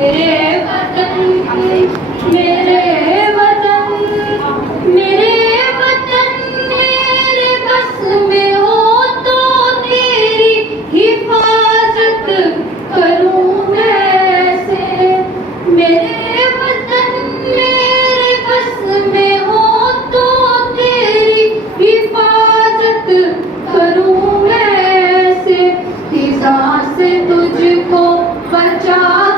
میرے وطن میرے وطن میرے وطن میرے بس میں ہو تو تیری حفاظت کروں کیسے میرے وطن میرے بس میں ہو تو تیری حفاظت کروں کیسے خزاں سے تجھ کو بچا